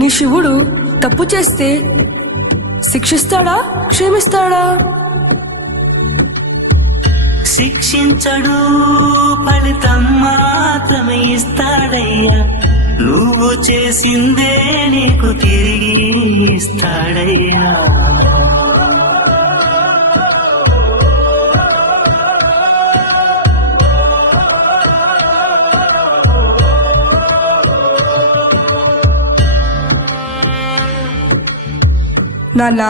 నీ శివుడు తప్పు చేస్తే శిక్షిస్తాడా, క్షమిస్తాడా? శిక్షించడు, ఫలితం మాత్రమే ఇస్తాడయ్యా. నువ్వు చేసిందే నీకు తిరిగి ఇస్తాడయ్యా. నాన్న,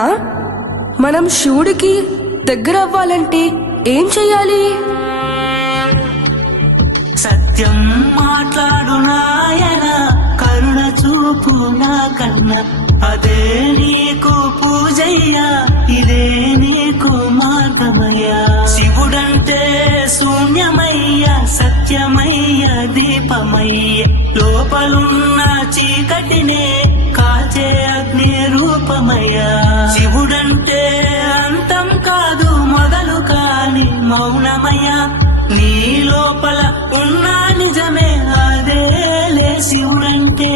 మనం శివుడికి దగ్గర అవ్వాలంటే ఏం చెయ్యాలి? సత్యం మాట్లాడు నాయన, కరుణ చూపు నా కన్న, అదే నీకు పూజయ్యా, ఇదే నీకు మార్గమయ్యా. శివుడంటే శూన్యమయ్యా, సత్యమయ్యా, దీపమయ్య, లోపలున్న చీకటినే కాచే అగ్ని రూపమయ్యా. శివుడంటే అంతం కాదు, మొదలు కాని మౌనమయ్యా. నీ లోపల ఉన్న నిజమే అదేలే శివుడంటే.